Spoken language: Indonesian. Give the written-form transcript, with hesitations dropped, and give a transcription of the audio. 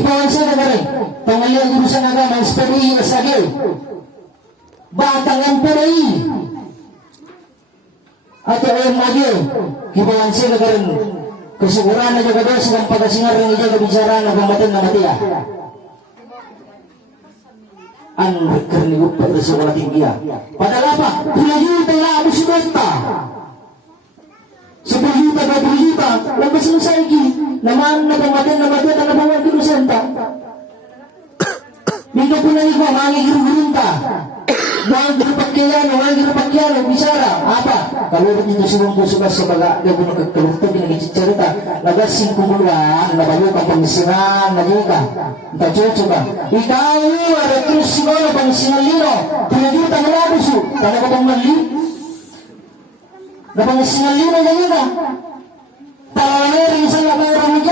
Kipawan sa nagarin, pangalian dito sa naga, may speri na sagil. Batang ang perai. At ayun magil, kipawan sa nagarin, kasiguran na jaga doon silang pagkasingar ng ija kabicara na bumatin na matiya. Ang rekarnigot pa ito sa wala tinggiya. Padala pa, pulayuta na ako si Benta. Sa pulayuta na pulayuta, labas ng saiki, naman na pamatin na nabawan kinusenta. Dito po na ikaw, mga girugunta. Mga girupakyano, bisara. Apa? Kalulot nito silang pusukas sa baga, gabo na kagkalutog na nagsicharita. Nagasing kumulan, nabayo ka pangisinan, nagika. Tachocho ba? Ikaw, aratrus siguro, pangisinalino. Pulayuta na labuso. Tala ka bang mali? Napangisinalino na yun ah. Tawa na rin sa labayo ng